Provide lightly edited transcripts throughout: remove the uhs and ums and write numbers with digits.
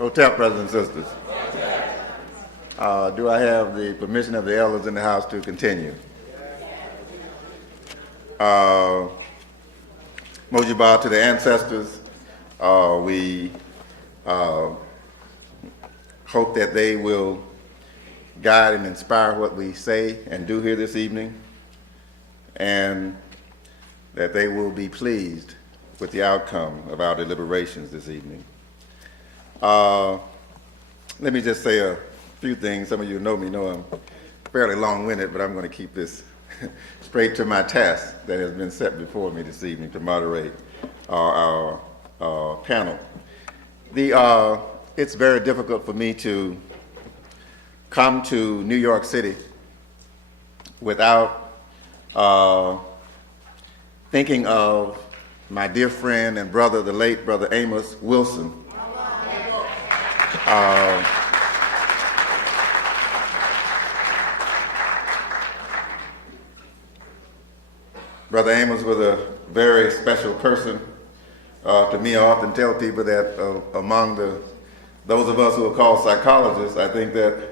Hotel, brothers and sisters. Do I have the permission of the elders in the house to continue? Mojibah to the ancestors. We hope that they will guide and inspire what we say and do here this evening, and that they will be pleased with the outcome of our deliberations this evening. Let me just say a few things. Some of you know me, know I'm fairly long-winded, but I'm going to keep this straight to my task that has been set before me this evening to moderate our panel. It's very difficult for me to come to New York City without thinking of my dear friend and brother, the late Brother Amos Wilson. Brother Amos was a very special person to me. I often tell people that among those of us who are called psychologists, I think that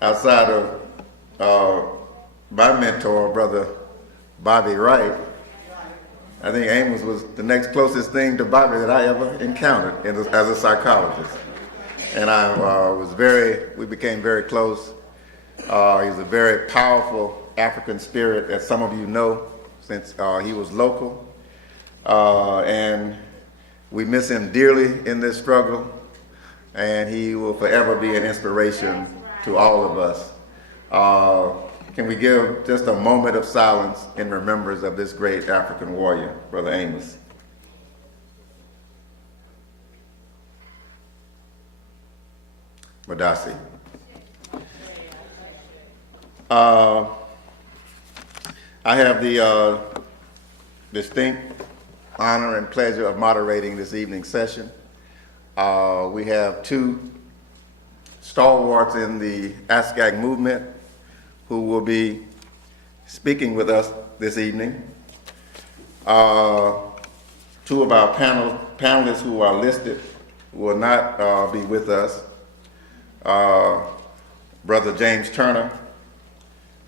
outside of my mentor, Brother Bobby Wright, I think Amos was the next closest thing to Bobby that I ever encountered as a psychologist. And we became very close. He's a very powerful African spirit, as some of you know, since he was local. And we miss him dearly in this struggle, and he will forever be an inspiration to all of us. Can we give just a moment of silence in remembrance of this great African warrior, Brother Amos? Madasi. I have the distinct honor and pleasure of moderating this evening's session. We have two stalwarts in the ASCAC movement who will be speaking with us this evening. Two of our panelists who are listed will not be with us. Brother James Turner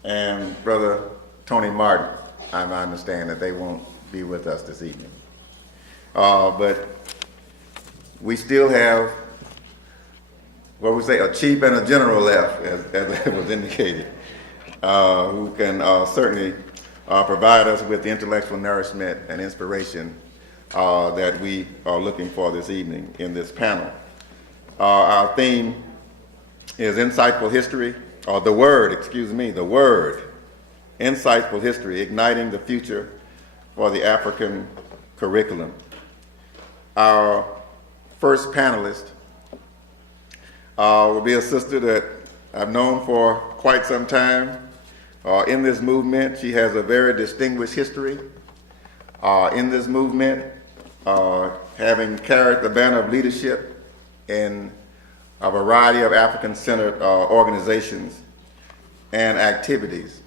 and Brother Tony Martin. I understand that they won't be with us this evening. But we still have, what we say, a chief and a general left, as it was indicated, who can certainly provide us with the intellectual nourishment and inspiration that we are looking for this evening in this panel. Our theme is insightful history, or the word, insightful history, igniting the future for the African curriculum. Our first panelist will be a sister that I've known for quite some time. In this movement, she has a very distinguished history in this movement, having carried the banner of leadership in a variety of African-centered organizations and activities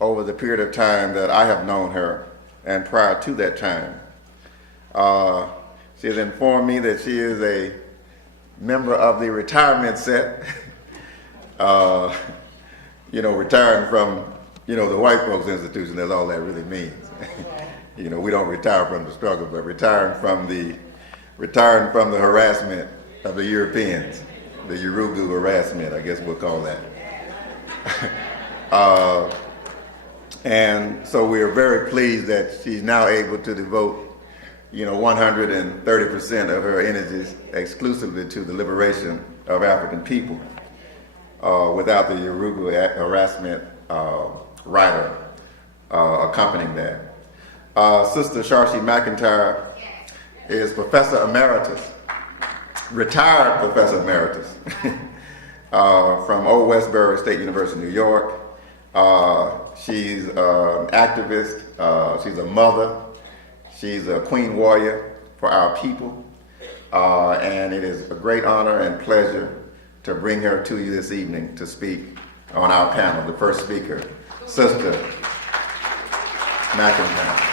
over the period of time that I have known her and prior to that time. She has informed me that she is a member of the retirement set, retiring from, the white folks institution, that's all that really means. We don't retire from the struggle, but retiring from the harassment of the Europeans, the Urugu harassment, I guess we'll call that. And so we are very pleased that she's now able to devote 130% of her energies exclusively to the liberation of African people without the Urugu harassment rider accompanying that. Sister Charsee McIntyre is Professor Emeritus, retired Professor Emeritus from Old Westbury State University, New York. She's an activist, she's a mother, she's a queen warrior for our people, and it is a great honor and pleasure to bring her to you this evening to speak on our panel. The first speaker, Sister McIntyre.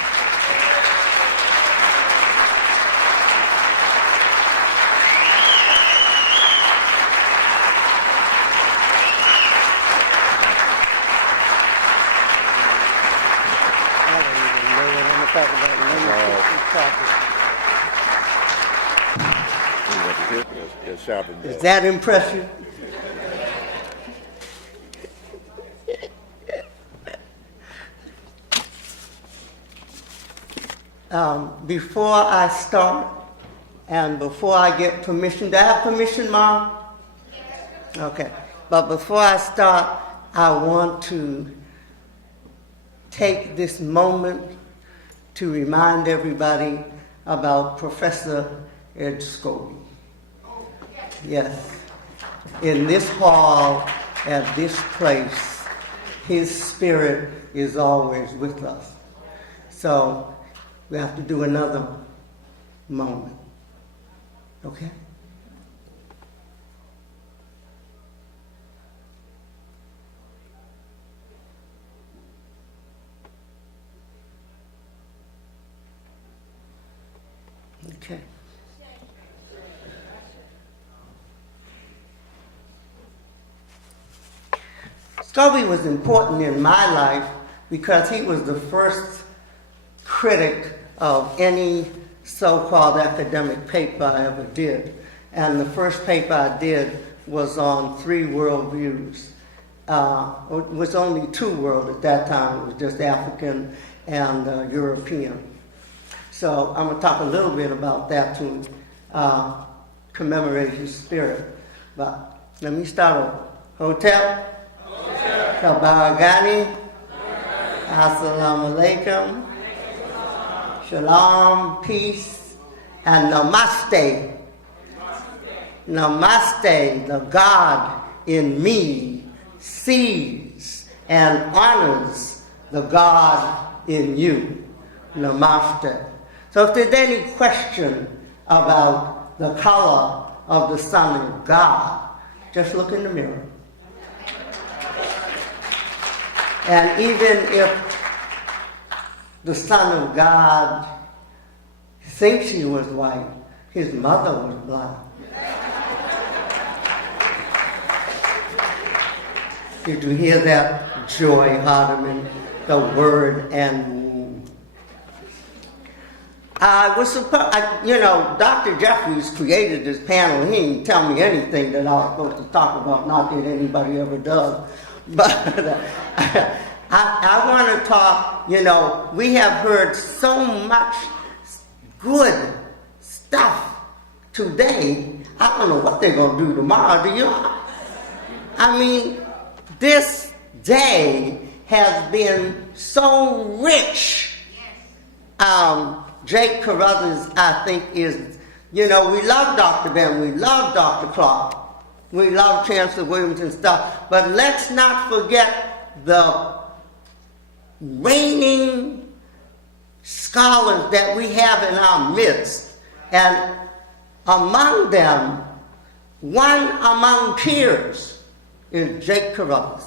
Is that impressive? Before I start, and before I get permission, do I have permission, Mom? Yes. Okay. But before I start, I want to take this moment to remind everybody about Professor Ed Scobie. Yes. In this hall, at this place, his spirit is always with us. So we have to do another moment. Okay? Okay. Scobie was important in my life because he was the first critic of any so-called academic paper I ever did. And the first paper I did was on 3 worldviews. It was only 2 worlds at that time. It was just African and European. So I'm going to talk a little bit about that to commemorate his spirit. But let me start over. Hotel. Kabaragani. Assalamu alaikum. Shalom, peace, and namaste. Namaste, the God in me sees and honors the God in you. Namaste. So if there's any question about the color of the Son of God, just look in the mirror. And even if the Son of God thinks he was white, his mother was black. Did you hear that, Joy Hardiman? The word and womb. I was supposed, Dr. Jeffries created this panel. He didn't tell me anything that I was supposed to talk about, not that anybody ever does. But I want to talk, we have heard so much good stuff today. I don't know what they're going to do tomorrow, do you? I mean, this day has been so rich. Jake Carruthers, I think, is, we love Dr. Ben, we love Dr. Clark, we love Chancellor Williams and stuff, but let's not forget the reigning scholars that we have in our midst, and among them, one among peers is Jake Carruthers.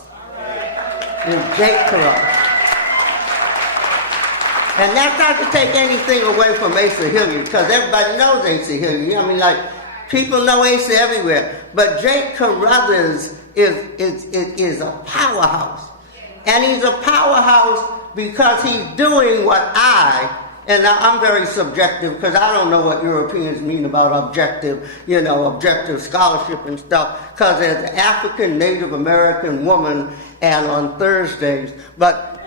And that's not to take anything away from Asa Hilliard, because everybody knows Asa Hilliard. People know Asa everywhere, but Jake Carruthers is a powerhouse. And he's a powerhouse because he's doing what and now I'm very subjective because I don't know what Europeans mean about objective scholarship and stuff, because as an African Native American woman and on Thursdays, but,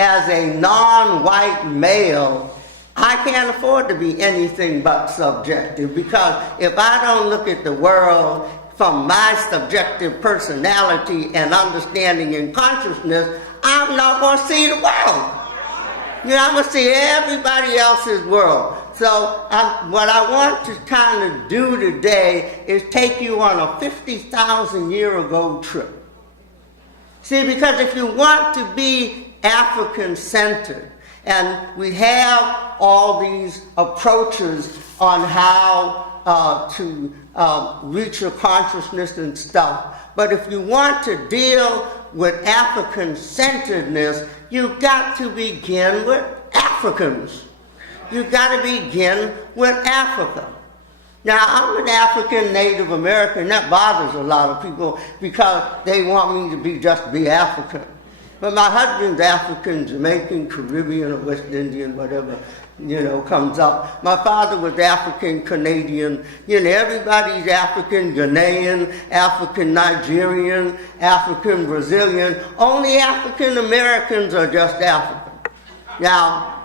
as a non-white male, I can't afford to be anything but subjective, because if I don't look at the world from my subjective personality and understanding and consciousness, I'm not going to see the world. I'm going to see everybody else's world. So what I want to kind of do today is take you on a 50,000 year ago trip. See, because if you want to be African-centered, and we have all these approaches on how to reach your consciousness and stuff, but if you want to deal with African-centeredness, you've got to begin with Africans. You've got to begin with Africa. Now, I'm an African Native American. That bothers a lot of people because they want me to just be African. But my husband's African, Jamaican, Caribbean, or West Indian, whatever, comes up. My father was African Canadian. Everybody's African Ghanaian, African Nigerian, African Brazilian. Only African Americans are just African. Now,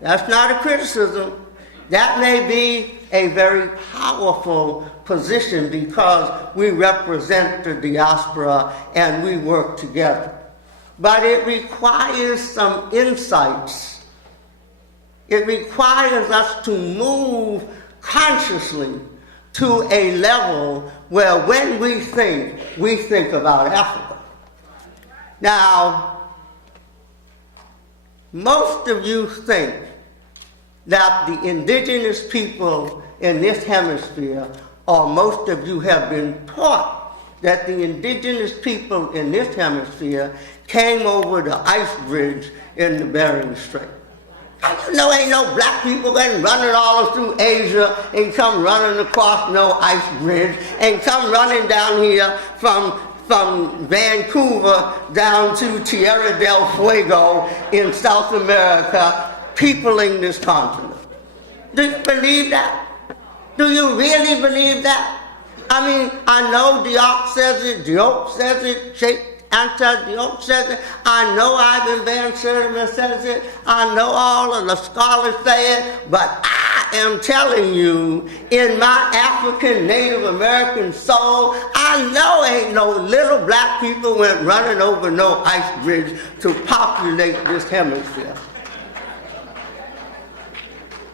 that's not a criticism. That may be a very powerful position because we represent the diaspora and we work together. But it requires some insights. It requires us to move consciously to a level where when we think about Africa. Now, most of you think that the indigenous people in this hemisphere, or most of you have been taught that the indigenous people in this hemisphere came over the ice bridge in the Bering Strait. Ain't no black people running all through Asia and come running across no ice bridge and come running down here from Vancouver down to Tierra del Fuego in South America, peopling this continent. Do you believe that? Do you really believe that? I mean, I know Diop says it, Sheikh Anta Diop says it, I know Ivan Van Sertima says it, I know all of the scholars say it, but I am telling you, in my African Native American soul, I know ain't no little black people went running over no ice bridge to populate this hemisphere.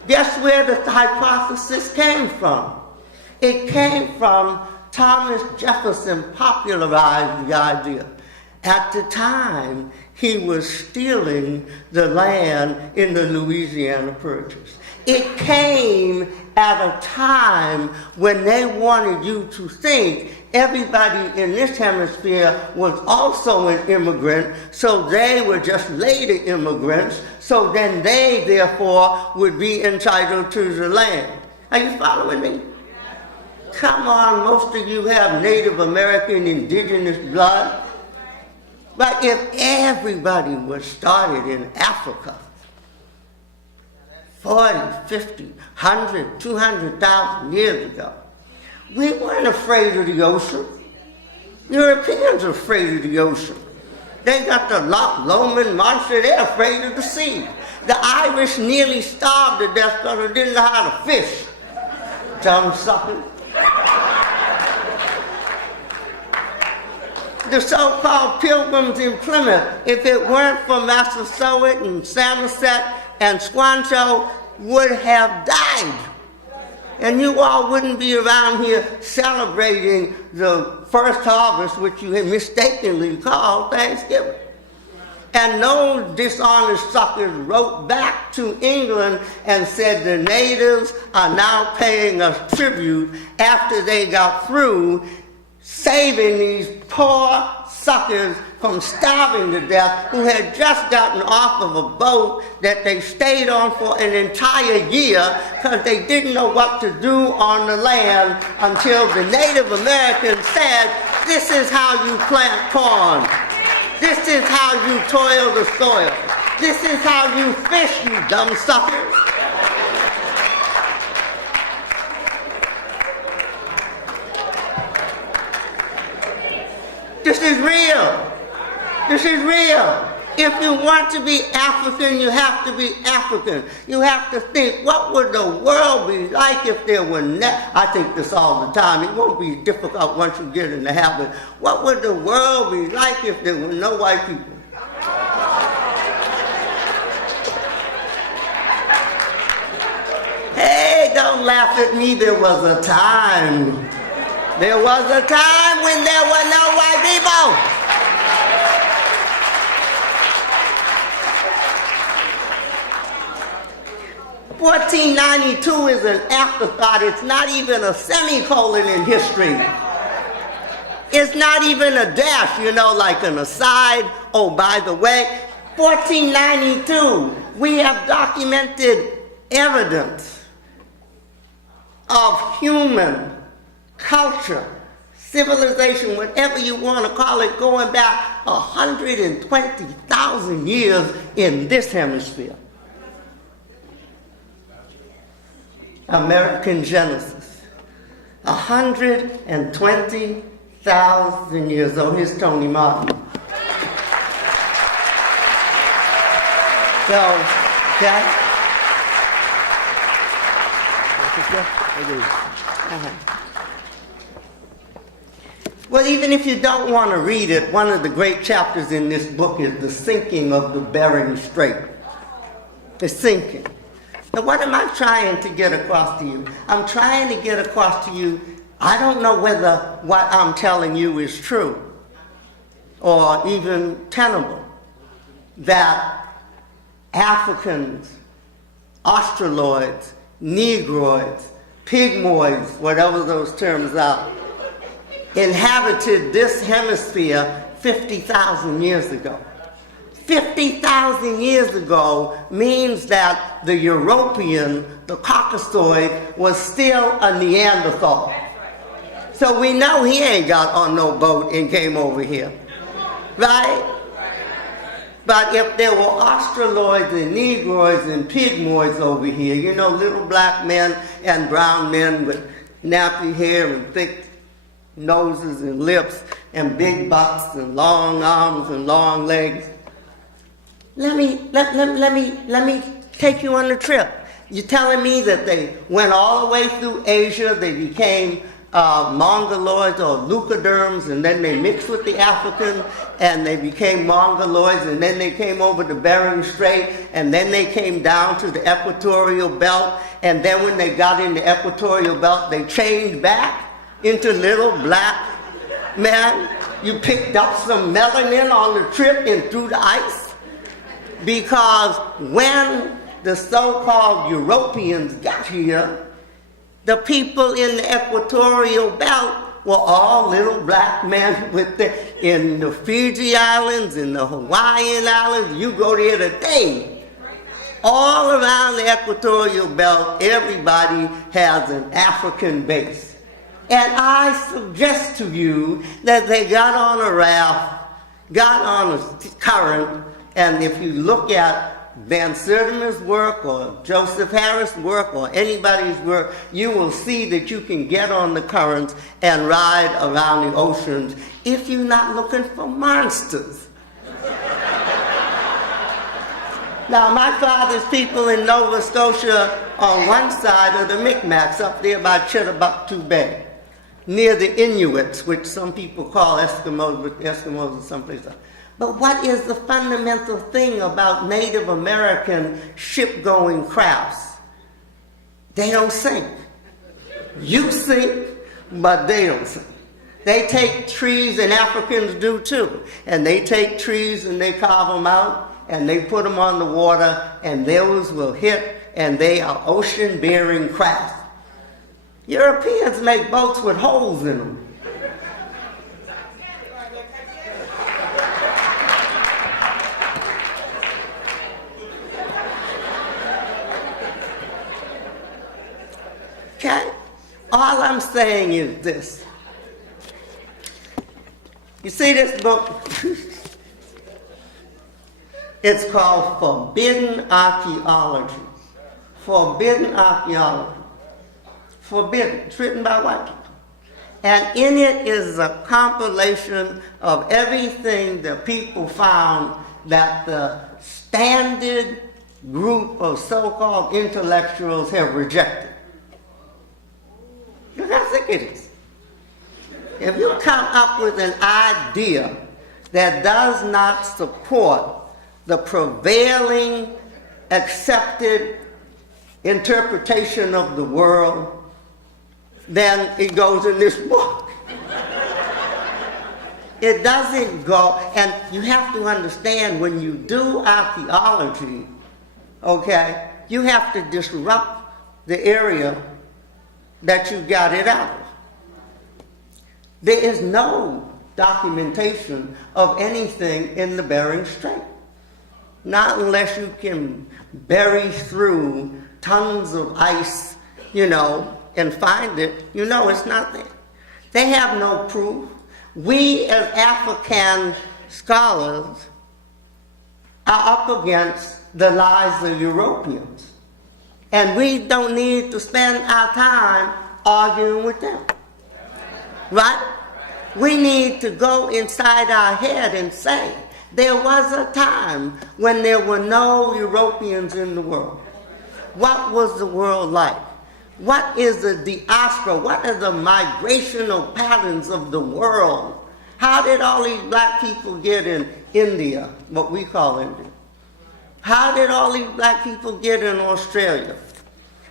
Guess where the hypothesis came from? It came from Thomas Jefferson popularized the idea. At the time, he was stealing the land in the Louisiana Purchase. It came at a time when they wanted you to think everybody in this hemisphere was also an immigrant, so they were just later immigrants, so then they, therefore, would be entitled to the land. Are you following me? Come on, most of you have Native American indigenous blood. But if everybody was started in Africa 40, 50, 100, 200,000 years ago, we weren't afraid of the ocean. Europeans are afraid of the ocean. They got the Loch Lomond monster, they're afraid of the sea. The Irish nearly starved to death because they didn't know how to fish. Dumb suckers. The so-called pilgrims in Plymouth, if it weren't for Massasoit and Samoset and Squanto, would have died. And you all wouldn't be around here celebrating the first harvest, which you had mistakenly called Thanksgiving. And those dishonest suckers wrote back to England and said the natives are now paying us tribute after they got through saving these poor suckers from starving to death who had just gotten off of a boat that they stayed on for an entire year because they didn't know what to do on the land until the Native Americans said, this is how you plant corn. This is how you toil the soil. This is how you fish, you dumb suckers. This is real. This is real. If you want to be African, you have to be African. You have to think, what would the world be like if there were I think this all the time. It won't be difficult once you get in the habit. What would the world be like if there were no white people? Hey, don't laugh at me. There was a time. There was a time when there were no white people. 1492 is an afterthought. It's not even a semicolon in history. It's not even a dash, like an aside. Oh, by the way, 1492, we have documented evidence of human culture, civilization, whatever you want to call it, going back 120,000 years in this hemisphere. American Genesis. 120,000 years old. Here's Tony Martin. So, okay? Well, even if you don't want to read it, one of the great chapters in this book is the sinking of the Bering Strait. The sinking. Now, what am I trying to get across to you? I'm trying to get across to you, I don't know whether what I'm telling you is true or even tenable, that Africans, Australoids, Negroids, Pygmoids, whatever those terms are, inhabited this hemisphere 50,000 years ago. 50,000 years ago means that the European, the Caucasoid, was still a Neanderthal. So we know he ain't got on no boat and came over here, right? But if there were Australoids and Negroids and Pygmoids over here, you know, little black men and brown men with nappy hair and thick noses and lips and big butts and long arms and long legs. Let me take you on a trip. You're telling me that they went all the way through Asia, they became Mongoloids or leucoderms, and then they mixed with the Africans, and they became Mongoloids, and then they came over the Bering Strait, and then they came down to the equatorial belt, and then when they got in the equatorial belt, they changed back into little black men. You picked up some melanin on the trip and through the ice. Because when the so-called Europeans got here, the people in the equatorial belt were all little black men in the Fiji Islands, in the Hawaiian Islands. You go there today, all around the equatorial belt, everybody has an African base. And I suggest to you that they got on a raft, got on a current, and if you look at Van Sertima's work or Joseph Harris' work or anybody's work, you will see that you can get on the currents and ride around the oceans if you're not looking for monsters. Now, my father's people in Nova Scotia on one side are the Micmacs up there by Chittagambut Bay, near the Inuits, which some people call Eskimos, but Eskimos are someplace else. But what is the fundamental thing about Native American ship-going crafts? They don't sink. You sink, but they don't sink. They take trees, and Africans do too, and they take trees and they carve them out, and they put them on the water, and those will hit, and they are ocean-bearing crafts. Europeans make boats with holes in them. Okay? All I'm saying is this. You see this book? It's called Forbidden Archaeology. Forbidden Archaeology. Forbidden. It's written by white people. And in it is a compilation of everything that people found that the standard group of so-called intellectuals have rejected. That's what it is. If you come up with an idea that does not support the prevailing accepted interpretation of the world, then it goes in this book. It doesn't go, and you have to understand when you do archaeology, okay, you have to disrupt the area that you got it out of. There is no documentation of anything in the Bering Strait. Not unless you can bury through tons of ice, you know, and find it, you know it's not there. They have no proof. We as African scholars are up against the lies of Europeans. And we don't need to spend our time arguing with them. Right? We need to go inside our head and say, there was a time when there were no Europeans in the world. What was the world like? What is the diaspora? What are the migrational patterns of the world? How did all these black people get in India, what we call India? How did all these black people get in Australia?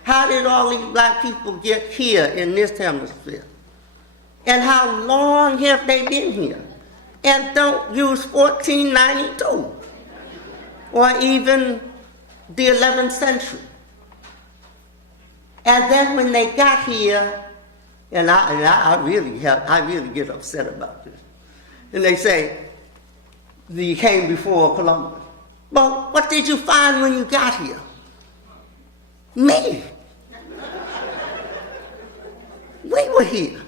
How did all these black people get here in this hemisphere? And how long have they been here? And don't use 1492 or even the 11th century. And then when they got here, and I really get upset about this. And they say, you came before Columbus. Well, what did you find when you got here? Me. We were here.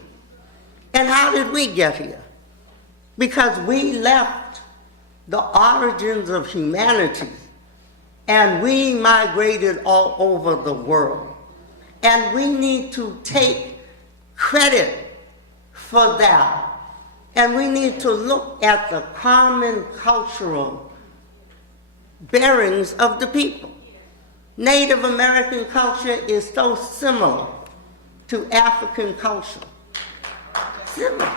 And how did we get here? Because we left the origins of humanity and we migrated all over the world. And we need to take credit for that. And we need to look at the common cultural bearings of the people. Native American culture is so similar to African culture. Similar.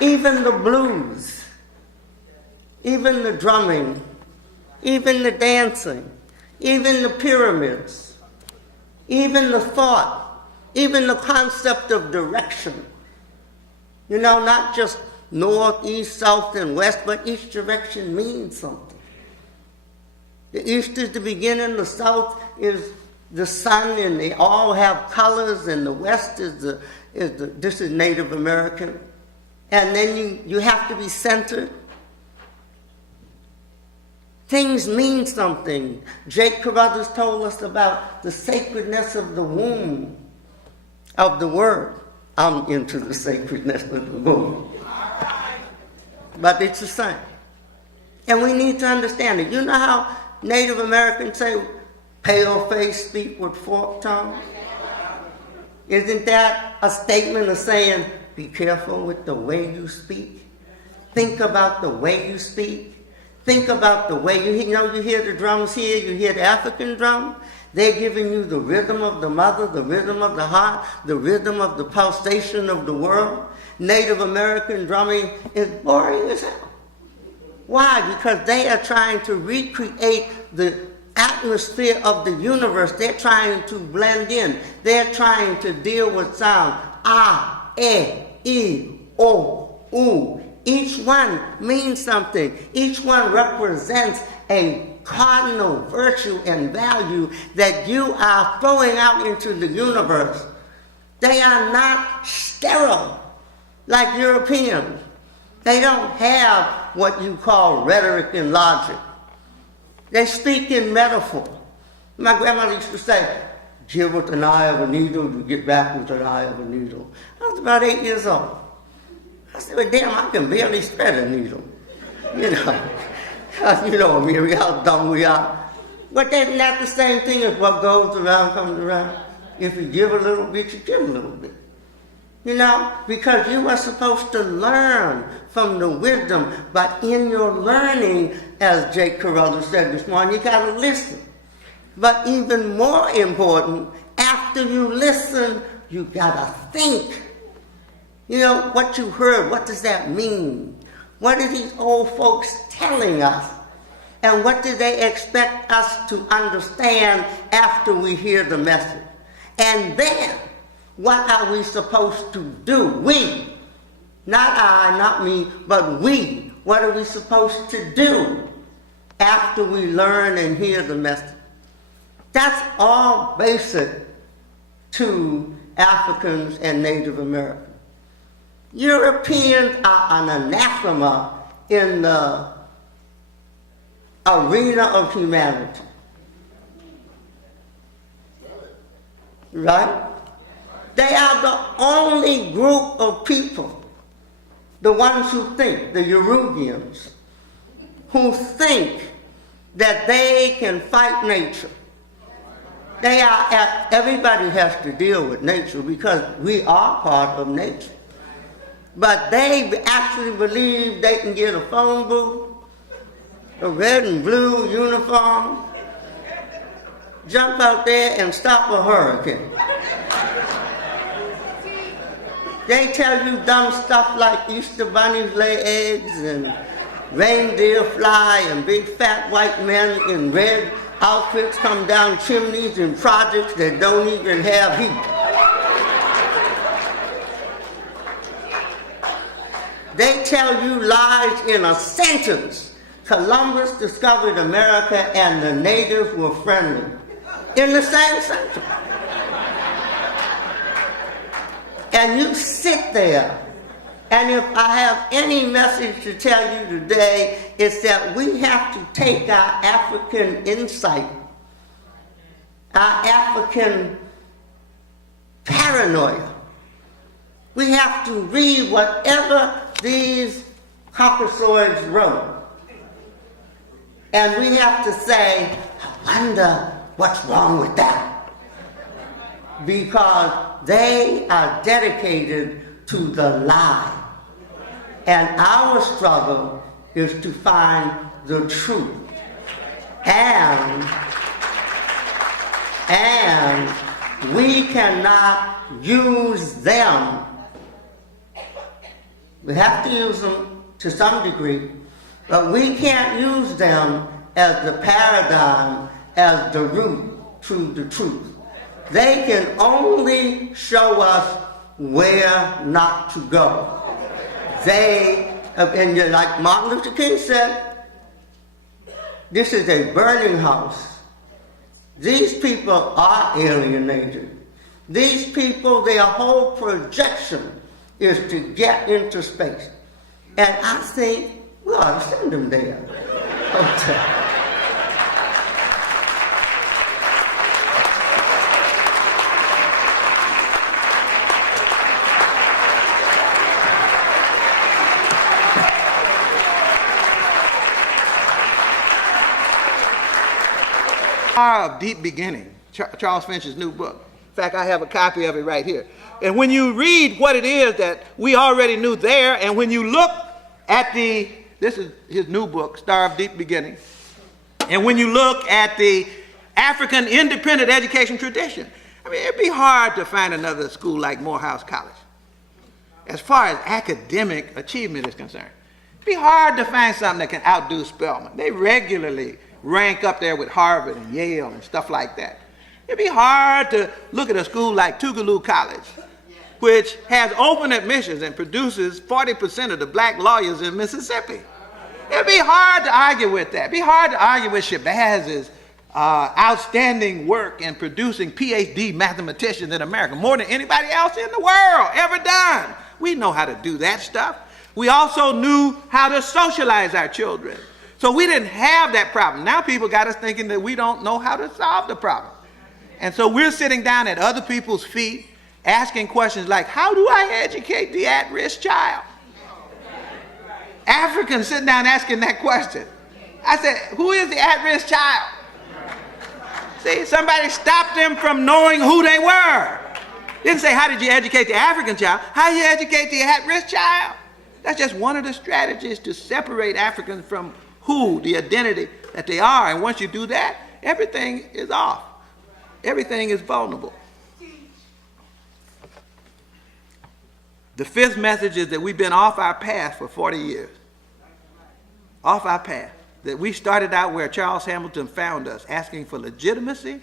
Even the blues, even the drumming, even the dancing, even the pyramids, even the thought, even the concept of direction. You know, not just north, east, south, and west, but each direction means something. The east is the beginning, the south is the sun, and they all have colors, and the west is this is Native American. And then you have to be centered. Things mean something. Jake Carruthers told us about the sacredness of the womb of the word. I'm into the sacredness of the womb. But it's the same. And we need to understand it. You know how Native Americans say, pale face speak with forked tongue? Isn't that a statement of saying, be careful with the way you speak? Think about the way you speak. Think about the way you hear the drums here, you hear the African drum. They're giving you the rhythm of the mother, the rhythm of the heart, the rhythm of the pulsation of the world. Native American drumming is boring as hell. Why? Because they are trying to recreate the atmosphere of the universe. They're trying to blend in. They're trying to deal with sound. Ah, eh, e, o, u. Each one means something. Each one represents a cardinal virtue and value that you are throwing out into the universe. They are not sterile like Europeans. They don't have what you call rhetoric and logic. They speak in metaphor. My grandmother used to say, give with an eye of a needle, you get back with an eye of a needle. I was about 8 years old. I said, well, damn, I can barely spread a needle. You know, how dumb we are. But that's not the same thing as what goes around comes around. If you give a little bit, you give a little bit. You know, because you are supposed to learn from the wisdom, but in your learning, as Jake Carruthers said this morning, you got to listen. But even more important, after you listen, you got to think. You know, what you heard, what does that mean? What are these old folks telling us? And what do they expect us to understand after we hear the message? And then, what are we supposed to do? We, not I, not me, but we. What are we supposed to do after we learn and hear the message? That's all basic to Africans and Native Americans. Europeans are an anathema in the arena of humanity. right? They are the only group of people, the ones who think, the Uruguayans, who think that they can fight nature. Everybody has to deal with nature because we are part of nature. But they actually believe they can get a phone booth, a red and blue uniform, jump out there and stop a hurricane. They tell you dumb stuff like Easter bunnies lay eggs and reindeer fly and big fat white men in red outfits come down chimneys in projects that don't even have heat. They tell you lies in a sentence. Columbus discovered America and the natives were friendly. In the same sentence. And you sit there, and if I have any message to tell you today, it's that we have to take our African insight, our African paranoia. We have to read whatever these caucasoids wrote. And we have to say, I wonder what's wrong with that. Because they are dedicated to the lie. And our struggle is to find the truth. And we cannot use them. We have to use them to some degree, but we can't use them as the paradigm, as the route to the truth. They can only show us where not to go. And like Martin Luther King said, this is a burning house. These people are alienated. These people, their whole projection is to get into space. And I think we ought to send them there. Okay. Of Deep Beginning, Charles Finch's new book. In fact, I have a copy of it right here. And when you read what it is that we already knew there, and when you look at this is his new book, Star of Deep Beginning, and when you look at the African independent education tradition, I mean, it'd be hard to find another school like Morehouse College. As far as academic achievement is concerned, it'd be hard to find something that can outdo Spelman. They regularly rank up there with Harvard and Yale and stuff like that. It'd be hard to look at a school like Tougaloo College, which has open admissions and produces 40% of the black lawyers in Mississippi. It'd be hard to argue with that. It'd be hard to argue with Shabazz's outstanding work in producing PhD mathematicians in America, more than anybody else in the world ever done. We know how to do that stuff. We also knew how to socialize our children. So we didn't have that problem. Now people got us thinking that we don't know how to solve the problem. And so we're sitting down at other people's feet asking questions like, how do I educate the at-risk child? Africans sitting down asking that question. I said, who is the at-risk child? See, somebody stopped them from knowing who they were. Didn't say, how did you educate the African child? How do you educate the at-risk child? That's just one of the strategies to separate Africans from who, the identity that they are. And once you do that, everything is off. Everything is vulnerable. The fifth message is that we've been off our path for 40 years. Off our path. That we started out where Charles Hamilton found us, asking for legitimacy,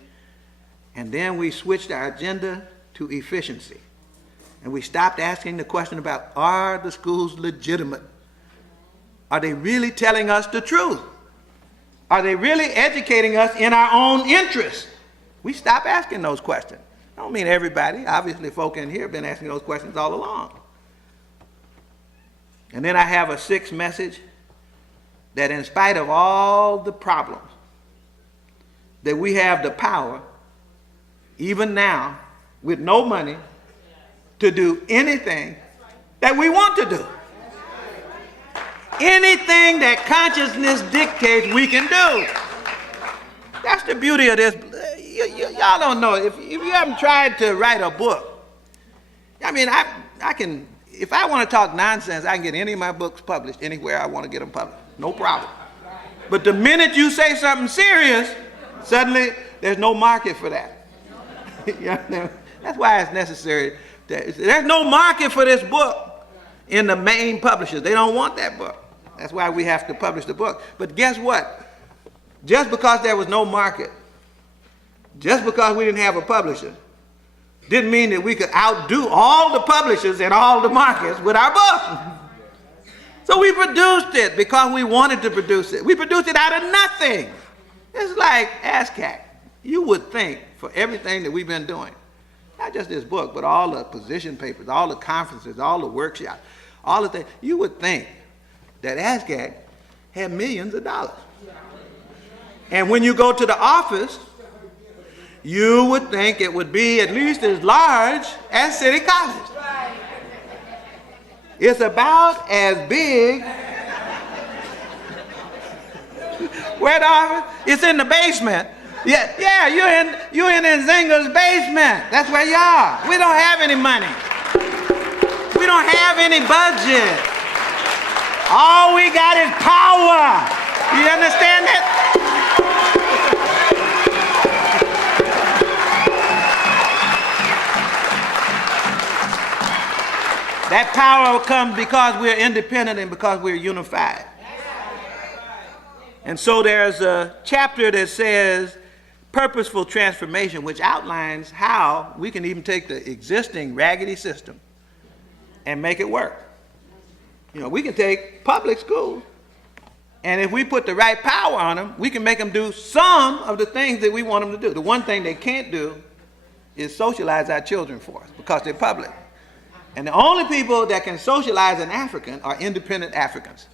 and then we switched our agenda to efficiency. And we stopped asking the question about, are the schools legitimate? Are they really telling us the truth? Are they really educating us in our own interest? We stopped asking those questions. I don't mean everybody. Obviously, folk in here have been asking those questions all along. And then I have a sixth message that in spite of all the problems, that we have the power, even now, with no money to do anything that we want to do. Anything that consciousness dictates we can do. That's the beauty of this. Y'all don't know. If you haven't tried to write a book, I mean, I can, if I want to talk nonsense, I can get any of my books published anywhere I want to get them published. No problem. But the minute you say something serious, suddenly there's no market for that. That's why it's necessary. There's no market for this book in the main publishers. They don't want that book. That's why we have to publish the book. But guess what? Just because there was no market, just because we didn't have a publisher, didn't mean that we could outdo all the publishers in all the markets with our book. So we produced it because we wanted to produce it. We produced it out of nothing. It's like ASCAC. You would think for everything that we've been doing, not just this book, but all the position papers, all the conferences, all the workshops, all the things, you would think that ASCAC had millions of dollars. And when you go to the office, you would think it would be at least as large as City College. It's about as big. Where the office? It's in the basement. Yeah, you're in Nzinga's basement. That's where you are. We don't have any money. We don't have any budget. All we got is power. You understand that? That power comes because we're independent and because we're unified. And so there's a chapter that says purposeful transformation, which outlines how we can even take the existing raggedy system and make it work. You know, we can take public schools, and if we put the right power on them, we can make them do some of the things that we want them to do. The one thing they can't do is socialize our children for us because they're public. And the only people that can socialize an African are independent Africans.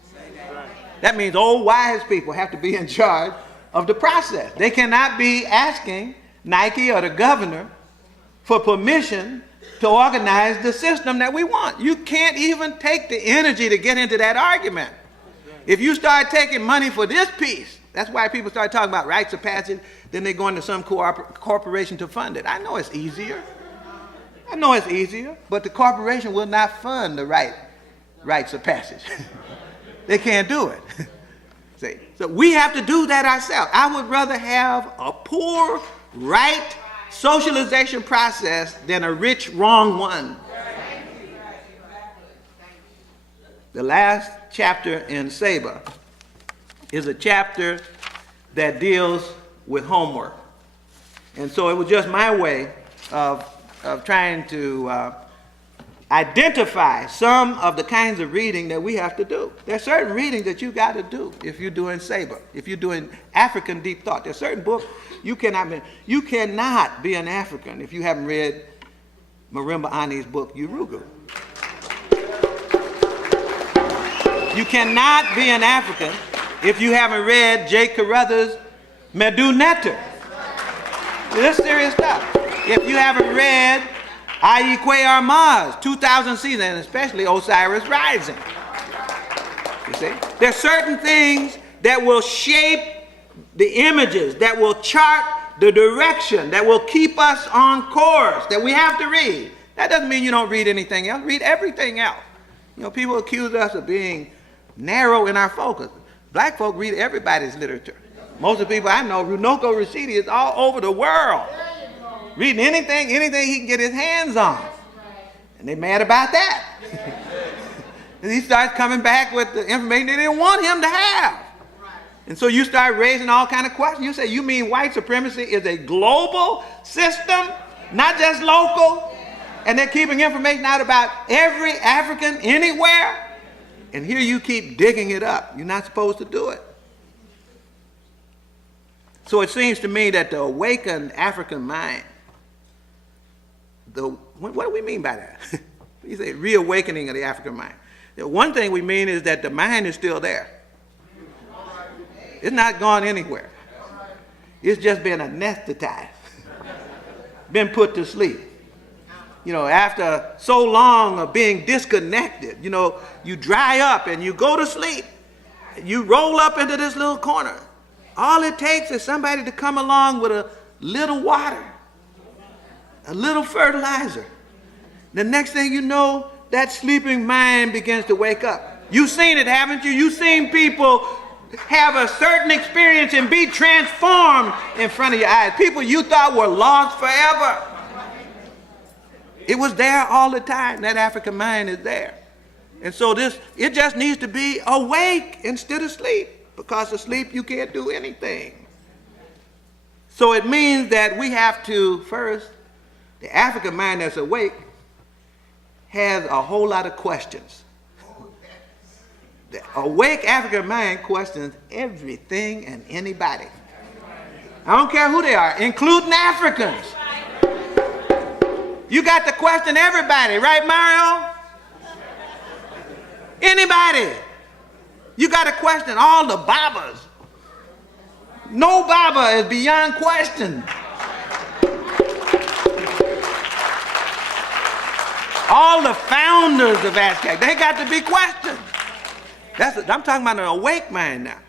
That means old wise people have to be in charge of the process. They cannot be asking Nike or the governor for permission to organize the system that we want. You can't even take the energy to get into that argument. If you start taking money for this piece, that's why people start talking about rites of passage, then they go into some corporation to fund it. I know it's easier. But the corporation will not fund the rites of passage. They can't do it. See? So we have to do that ourselves. I would rather have a poor, right socialization process than a rich, wrong one. The last chapter in Saba is a chapter that deals with homework. And so it was just my way of trying to identify some of the kinds of reading that we have to do. There's certain reading that you got to do if you're doing Saba, if you're doing African deep thought. There's certain books you cannot be an African if you haven't read Marimba Ani's book, Urugu. You cannot be an African if you haven't read J. Carruthers' Medu Neter. This is serious stuff. If you haven't read Ayikwe Armaz, 2000 Seasons, and especially Osiris Rising. You see? There's certain things that will shape the images, that will chart the direction, that will keep us on course, that we have to read. That doesn't mean you don't read anything else. Read everything else. You know, people accuse us of being narrow in our focus. Black folk read everybody's literature. Most of the people I know, Runoko Rashidi is all over the world, reading anything he can get his hands on. And they're mad about that. And he starts coming back with the information they didn't want him to have. And so you start raising all kind of questions. You say, you mean white supremacy is a global system, not just local? And they're keeping information out about every African anywhere? And here you keep digging it up. You're not supposed to do it. So it seems to me that the awakened African mind, what do we mean by that? You say reawakening of the African mind. One thing we mean is that the mind is still there. It's not gone anywhere. It's just been anesthetized, been put to sleep. after so long of being disconnected, you dry up and you go to sleep. You roll up into this little corner. All it takes is somebody to come along with a little water, a little fertilizer. The next thing you know, that sleeping mind begins to wake up. You've seen it, haven't you? You've seen people have a certain experience and be transformed in front of your eyes. People you thought were lost forever. It was there all the time. That African mind is there. And so it just needs to be awake instead of sleep, because asleep you can't do anything. So it means that we have to, first, the African mind that's awake has a whole lot of questions. The awake African mind questions everything and anybody. I don't care who they are, including Africans. You got to question everybody, right, Mario? Anybody. You got to question all the Babas. No Baba is beyond question. All the founders of ASCAC, they got to be questioned. I'm talking about an awake mind now.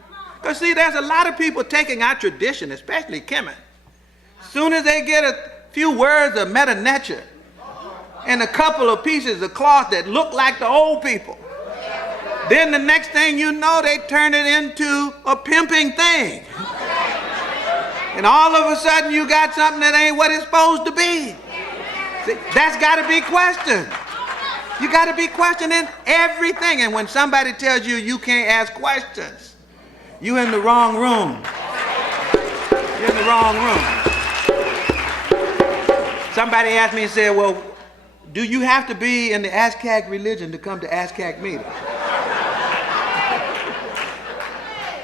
Because see, there's a lot of people taking our tradition, especially Kemet. As soon as they get a few words of meta nature and a couple of pieces of cloth that look like the old people, then the next thing you know, they turn it into a pimping thing. And all of a sudden you got something that ain't what it's supposed to be. See, that's got to be questioned. You got to be questioning everything. And when somebody tells you you can't ask questions, you're in the wrong room. You're in the wrong room. Somebody asked me and said, well, do you have to be in the ASCAC religion to come to ASCAC meetings?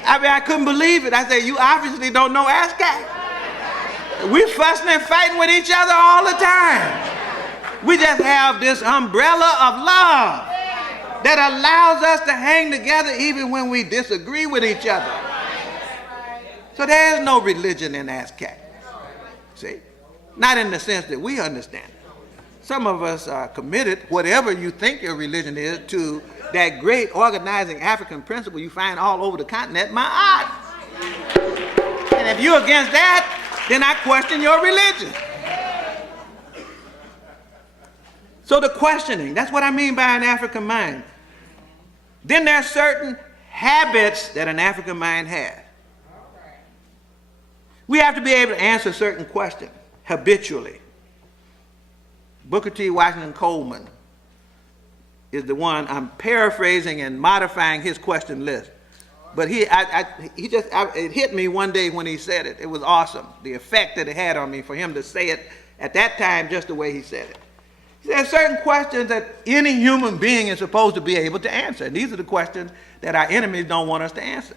I couldn't believe it. I said, you obviously don't know ASCAC. We fussing and fighting with each other all the time. We just have this umbrella of love that allows us to hang together even when we disagree with each other. So there is no religion in ASCAC. See? Not in the sense that we understand it. Some of us are committed, whatever you think your religion is, to that great organizing African principle you find all over the continent, Ma'at. And if you're against that, then I question your religion. So the questioning, that's what I mean by an African mind. Then there are certain habits that an African mind has. We have to be able to answer certain questions habitually. Booker T. Washington Coleman is the one, I'm paraphrasing and modifying his question list. But it hit me one day when he said it. It was awesome, the effect that it had on me for him to say it at that time just the way he said it. There are certain questions that any human being is supposed to be able to answer. And these are the questions that our enemies don't want us to answer.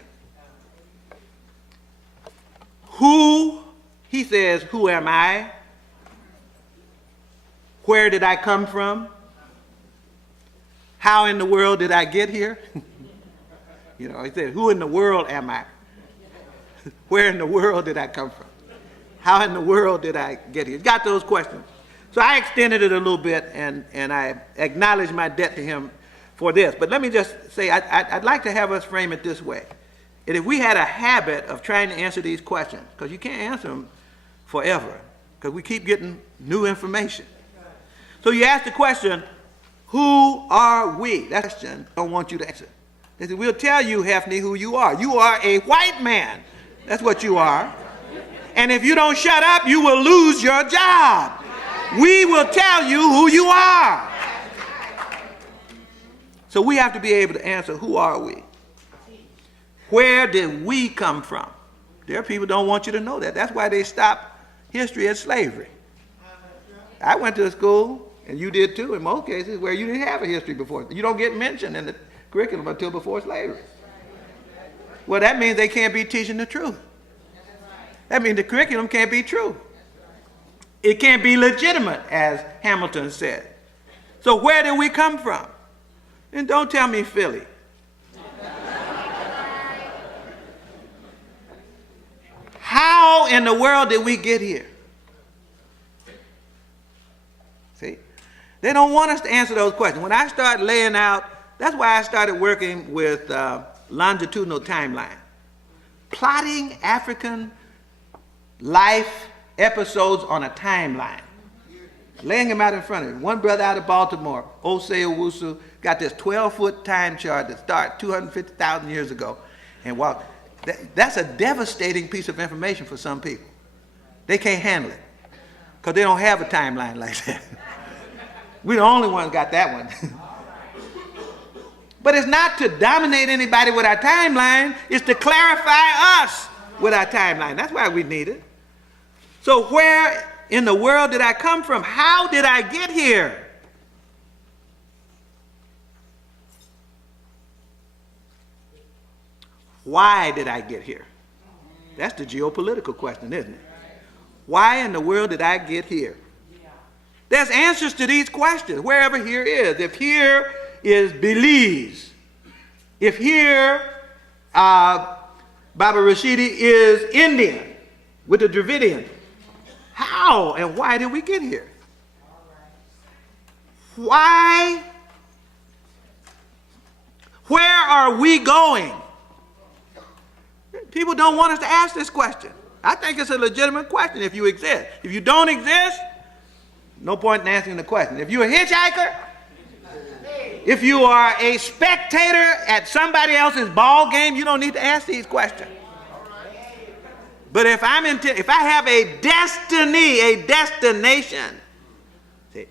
He says, who am I? Where did I come from? How in the world did I get here? He said, who in the world am I? Where in the world did I come from? How in the world did I get here? He's got those questions. So I extended it a little bit, and I acknowledge my debt to him for this. But let me just say, I'd like to have us frame it this way. And if we had a habit of trying to answer these questions, because you can't answer them forever, because we keep getting new information. So you ask the question, who are we? That question I don't want you to answer. They said, we'll tell you, Hefny, who you are. You are a white man. That's what you are. And if you don't shut up, you will lose your job. We will tell you who you are. So we have to be able to answer, who are we? Where did we come from? There are people who don't want you to know that. That's why they stopped history at slavery. I went to a school, and you did too in most cases, where you didn't have a history before. You don't get mentioned in the curriculum until before slavery. Well, that means they can't be teaching the truth. That means the curriculum can't be true. It can't be legitimate, as Hamilton said. So where did we come from? And don't tell me Philly. How in the world did we get here? See? They don't want us to answer those questions. When I start laying out, that's why I started working with longitudinal timeline. Plotting African life episodes on a timeline. Laying them out in front of me. One brother out of Baltimore, Osei Owusu, got this 12-foot time chart that started 250,000 years ago. And while that's a devastating piece of information for some people. They can't handle it because they don't have a timeline like that. We're the only ones got that one. But it's not to dominate anybody with our timeline, it's to clarify us with our timeline. That's why we need it. So where in the world did I come from? How did I get here? Why did I get here? That's the geopolitical question, isn't it? Why in the world did I get here? There's answers to these questions, wherever here is. If here is Belize, if here, Baba Rashidi is Indian with the Dravidian, how and why did we get here? Why? Where are we going? People don't want us to ask this question. I think it's a legitimate question if you exist. If you don't exist, no point in answering the question. If you're a hitchhiker, if you are a spectator at somebody else's ball game, you don't need to ask these questions. But if I have a destiny, a destination, see,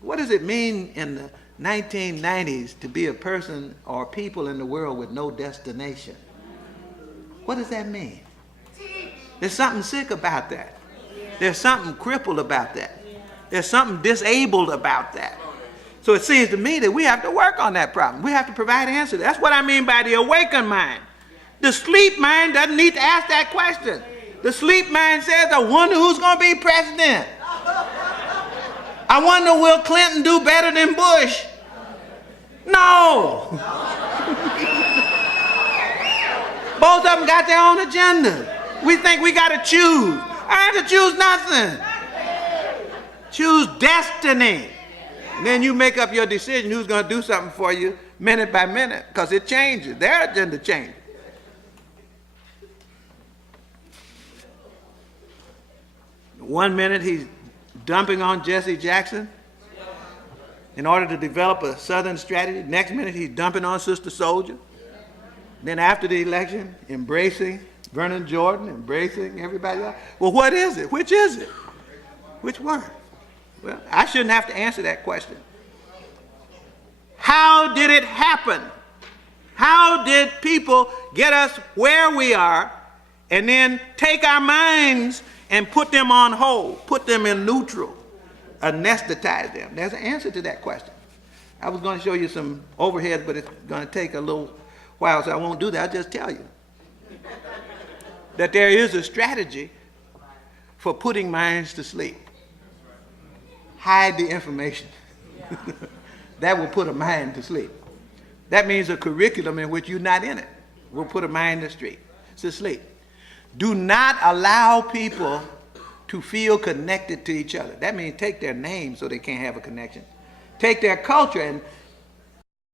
what does it mean in the 1990s to be a person or people in the world with no destination? What does that mean? There's something sick about that. There's something crippled about that. There's something disabled about that. So it seems to me that we have to work on that problem. We have to provide answers. That's what I mean by the awakened mind. The sleep mind doesn't need to ask that question. The sleep mind says, I wonder who's going to be president. I wonder, will Clinton do better than Bush? No. Both of them got their own agenda. We think we got to choose. I have to choose nothing. Choose destiny. And then you make up your decision who's going to do something for you minute by minute, because it changes. Their agenda changes. One minute he's dumping on Jesse Jackson in order to develop a Southern strategy. Next minute he's dumping on Sister Soldier. Then after the election, embracing Vernon Jordan, embracing everybody else. Well, what is it? Which is it? Which one? Well, I shouldn't have to answer that question. How did it happen? How did people get us where we are and then take our minds and put them on hold, put them in neutral, anesthetize them? There's an answer to that question. I was going to show you some overheads, but it's going to take a little while, so I won't do that. I'll just tell you that there is a strategy for putting minds to sleep. Hide the information. That will put a mind to sleep. That means a curriculum in which you're not in it will put a mind to sleep. Do not allow people to feel connected to each other. That means take their names so they can't have a connection. Take their culture